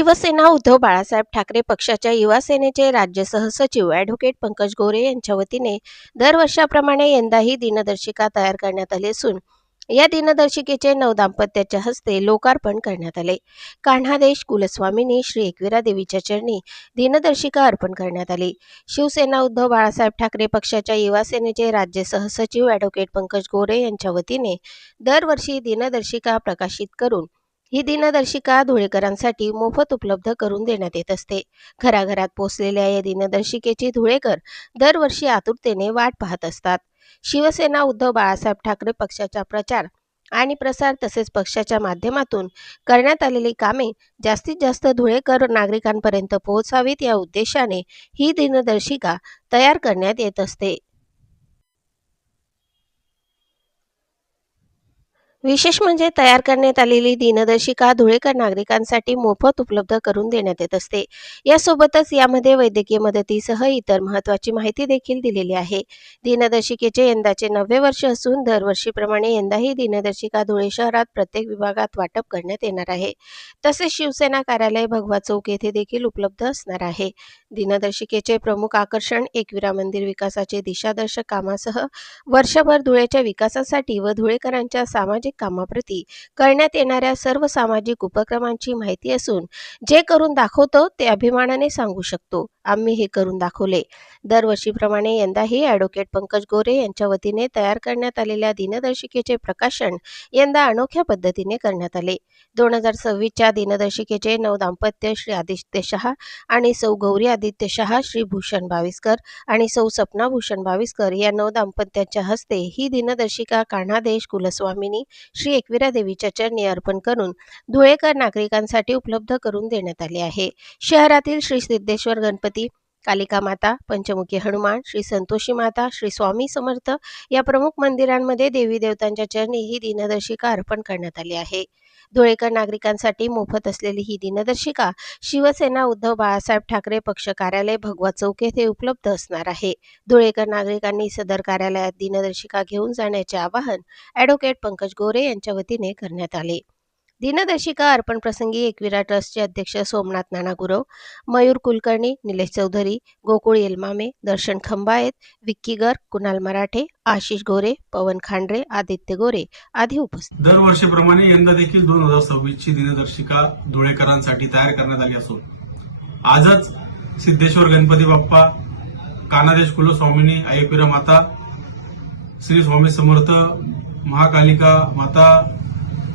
शिवसेना उद्धव बाळासाहेब ठाकरे पक्षाच्या युवा सेनेचे राज्य सहसचिव ॲडव्होकेट पंकज गोरे यांच्या वतीने दरवर्षाप्रमाणे यंदाही दिनदर्शिका तयार करण्यात आली असून या दिनदर्शिकेचे नवदाम्पत्याच्या हस्ते लोकार्पण करण्यात आले. कान्हादेश कुलस्वामींनी श्री एकविरा देवीच्या चरणी दिनदर्शिका अर्पण करण्यात आली. शिवसेना उद्धव बाळासाहेब ठाकरे पक्षाच्या युवा सेनेचे राज्य सहसचिव ॲडव्होकेट पंकज गोरे यांच्या वतीने दरवर्षी दिनदर्शिका प्रकाशित करून ही दिनदर्शिका धुळेकरांसाठी मोफत उपलब्ध करून देण्यात येत असते. घराघरात पोचलेल्या या दिनदर्शिकेची धुळेकर दरवर्षी आतुरतेने वाट पाहत असतात. शिवसेना उद्धव बाळासाहेब ठाकरे पक्षाचा प्रचार आणि प्रसार तसेच पक्षाच्या माध्यमातून करण्यात आलेली कामे जास्तीत जास्त धुळेकर नागरिकांपर्यंत पोहोचावीत या उद्देशाने ही दिनदर्शिका तयार करण्यात येत असते. विशेष म्हणजे तयार करण्यात आलेली दिनदर्शिका धुळेकर नागरिकांसाठी मोफत उपलब्ध करून देण्यात येत असते. यासोबतच यामध्ये वैद्यकीय मदतीसह इतर महत्त्वाची माहिती देखील दिलेली आहे. दिनदर्शिकेचे यंदाचे नववे वर्ष असून दरवर्षीप्रमाणे यंदाही दिनदर्शिका धुळे शहरात प्रत्येक विभागात वाटप करण्यात येणार आहे. तसेच शिवसेना कार्यालय भगवा चौक येथे देखील उपलब्ध असणार आहे. दिनदर्शिकेचे प्रमुख आकर्षण एकविरा मंदिर विकासाचे दिशादर्शक कामासह वर्षभर धुळेच्या विकासासाठी व धुळेकरांच्या सामाजिक कामाप्रती करण्यात येणाऱ्या सर्व सामाजिक उपक्रमांची माहिती असून जे करून दाखवतो ते अभिमानाने सांगू शकतो. आम्ही हे करून दाखवले. दरवर्षीप्रमाणे यंदाही ॲडव्होकेट पंकज गोरे यांच्या वतीने तयार करण्यात आलेल्या दिनदर्शिकेचे प्रकाशन यंदा अनोख्या पद्धतीने करण्यात आले. दोन हजार सव्वीसच्या दिनदर्शिकेचे नव दाम्पत्य श्री आदित्य शहा आणि सौ गौरी आदित्य शहा श्री भूषण बाविस्कर आणि सौ सपना भूषण बाविस्कर या नव दाम्पत्याच्या हस्ते ही दिनदर्शिका कान्हादेश कुलस्वामिनी श्री एकविरा देवीच्या चरणी अर्पण करून धुळेकर नागरिकांसाठी उपलब्ध करून देण्यात आले आहे. शहरातील श्री सिद्धेश्वर गणपती कालिका माता पंचमुखी हनुमान श्री संतोषी माता श्री स्वामी समर्थ या प्रमुख मंदिरांमध्ये देवी देवतांच्या चरणी ही दिनदर्शिका अर्पण करण्यात आली आहे. धुळेकर नागरिकांसाठी मोफत असलेली ही दिनदर्शिका शिवसेना उद्धव बाळासाहेब ठाकरे पक्ष कार्यालय भगवा चौक येथे उपलब्ध असणार आहे. धुळेकर नागरिकांनी सदर कार्यालयात दिनदर्शिका घेऊन जाण्याचे आवाहन ॲडव्होकेट पंकज गोरे यांच्या वतीने करण्यात आले. दिनदर्शिका अर्पण प्रसंगी एकविरा ट्रस्टचे अध्यक्ष सोमनाथ नाना गुरव मयूर कुलकर्णी निलेश चौधरी गोकुळ येलमामे दर्शन खंबायत विक्की गर्ग कुणाल मराठे आशिष गोरे पवन खांडरे आदित्य गोरे आदी उपस्थित. दरवर्षीप्रमाणे यंदा देखील दोन हजार सव्वीस ची दिनदर्शिका धुळेकरांसाठी तयार करण्यात आली असून आजच सिद्धेश्वर गणपती बाप्पा कानादेश कुलस्वामिनी अय्यपिरा माता श्री स्वामी समर्थ महाकालिका माता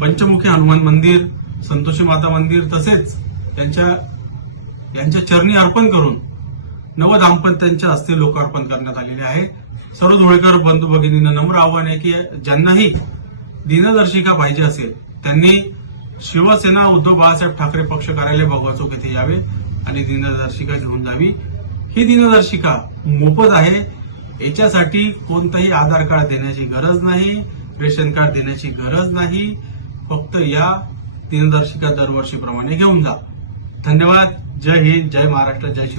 पंचमुखी हनुमान मंदिर संतोषी माता मंदिर तसेच त्यांच्या यांच्या चरणी अर्पण करून नवदाम्पत्यांच्या हस्ते लोकार्पण करण्यात आलेले आहे. सर्व धुळेकर बंधू भगिनींना नम्र आव्हान आहे की ज्यांनाही दिनदर्शिका पाहिजे असेल त्यांनी शिवसेना उद्धव बाळासाहेब ठाकरे पक्ष कार्यालय भगवा चौक येथे यावे आणि दिनदर्शिका घेऊन जावी. ही दिनदर्शिका मोफत आहे. याच्यासाठी कोणतंही आधार कार्ड देण्याची गरज नाही रेशन कार्ड देण्याची गरज नाही. फक्त या दिनदर्शिका दरवर्षीप्रमाणे घेऊन जा. धन्यवाद. जय हिंद. जय महाराष्ट्र. जय शिव